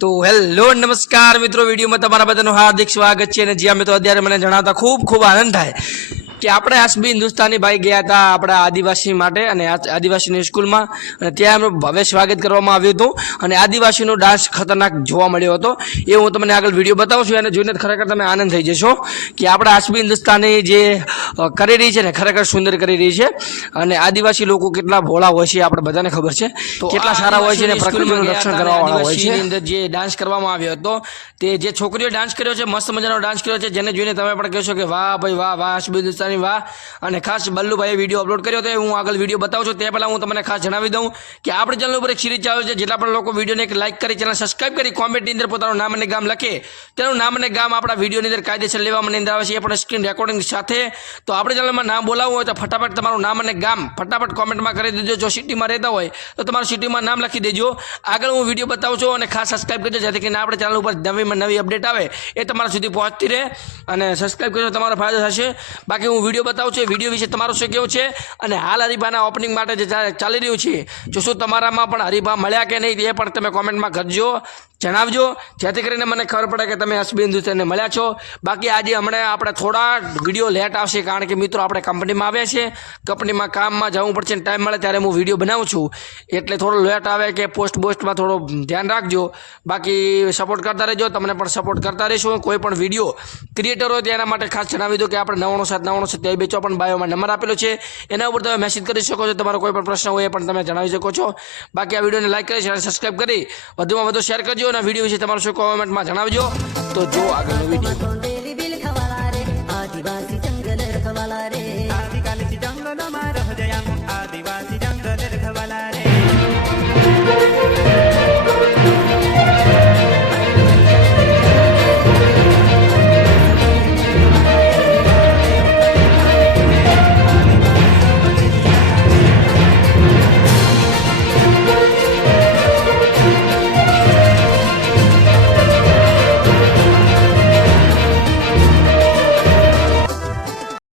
તો હેલો, નમસ્કાર મિત્રો, વિડીયોમાં તમારા બધાનું હાર્દિક સ્વાગત છે અને જ્યાં મિત્રો અત્યારે મને જણાવતા ખૂબ ખૂબ આનંદ થાય કે આપણે આસબી હિન્દુસ્તાની ભાઈ ગયા હતા આપણા આદિવાસી માટે અને આદિવાસીની સ્કૂલમાં અને ત્યાં એમનું ભવ્ય સ્વાગત કરવામાં આવ્યું હતું અને આદિવાસીનો ડાન્સ ખતરનાક જોવા મળ્યો હતો. એ હું તમને આગળ વીડિયો બતાવું છું અને જોઈને ખરેખર તમે આનંદ થઈ જશો કે આપણે આસબી હિન્દુસ્તાની જે કરી રહી છે ને ખરેખર સુંદર કરી રહી છે. અને આદિવાસી લોકો કેટલા ભોળા હોય છે આપણે બધાને ખબર છે. કેટલા સારા હોય છે અને પ્રકૃતિનું રક્ષણ કરવાવાળા હોય છે. અંદર જે ડાન્સ કરવામાં આવ્યો હતો તે જે છોકરીઓ ડાન્સ કર્યો છે મસ્ત મજાનો ડાન્સ કર્યો છે જેને જોઈને તમે પણ કહેશો કે વાહ ભાઈ વાહ વાહ આશબી હિન્દુસ્તાની વાહ. અને ખાસ બલ્લુભાઈએ વીડિયો અપલોડ કર્યો હતો હું આગળ વીડિયો બતાવું છું તે પહેલાં હું તમને ખાસ જણાવી દઉં કે આપણે ચેનલ ઉપર એક સિરીઝ ચાલુ છે જેટલા પણ લોકો વિડીયોને એક લાઇક કરી ચેનલ સબસ્ક્રાઇબ કરી કોમેન્ટની અંદર પોતાનું નામ અને ગામ લખે. તેનું નામ અને ગામ આપણા વિડીયોની અંદર કાયદેસર લેવામાં અંદર આવે છે એ પણ સ્ક્રીન રેકોર્ડિંગ સાથે. તો આપણે ચેનલમાં નામ બોલાવવું હોય તો ફટાફટ તમારું નામ અને ગામ ફટાફટ કોમેન્ટમાં કરી દેજો. જો સિટીમાં રહેતા હોય તો તમારું સિટીમાં નામ લખી દેજો. આગળ હું વીડિયો બતાવું છું અને ખાસ સબસ્ક્રાઈબ કરજો, જેથી કરીને આપણે ચેનલ ઉપર નવીમાં નવી અપડેટ આવે એ તમારા સુધી પહોંચતી રહે અને સબસ્ક્રાઈબ કરજો, તમારો ફાયદો થશે. બાકી હું વીડિયો બતાવું છું, વીડિયો વિશે તમારું શું કેવું છે અને હાલ હરીફાના ઓપનિંગ માટે જે ચાલી રહ્યું છે જો શું તમારામાં પણ હરીફા મળ્યા કે નહીં એ પણ તમે કોમેન્ટમાં કરજો. જણાવજો. જેથી કરીને મને ખબર પડે કે તમે હસબી હિન્દુસ્તાનને મળ્યા છો. બાકી આજે હમણાં આપણે થોડા વીડિયો લેટ આવશે કારણ કે મિત્રો આપણે કંપનીમાં આવ્યા છે. કંપનીમાં કામમાં જવું પડશે ટાઈમ મળે ત્યારે હું વીડિયો બનાવું છું. એટલે થોડો લેટ આવે કે પોસ્ટ બોસ્ટમાં થોડો ધ્યાન રાખજો. બાકી સપોર્ટ કરતા રહેજો. તમને પણ સપોર્ટ કરતા રહીશું. કોઈ પણ વીડિયો ક્રિએટર હોય તેના માટે ખાસ જણાવી દો કે આપણે નવાણું સાત નવાણું સાત બે ચોપન બાયોમાં નંબર આપેલો છે. એના ઉપર તમે મેસેજ કરી શકો છો. તમારો કોઈ પણ પ્રશ્ન હોય એ પણ તમે જણાવી શકો છો. બાકી આ વિડીયોને લાઇક કરી અને સબસ્ક્રાઈબ કરી વધુમાં વધુ શેર કરજો. વીડિયો વિશે તમારું શું કોમેન્ટમાં જણાવજો. તો જો આગળનો વીડિયો.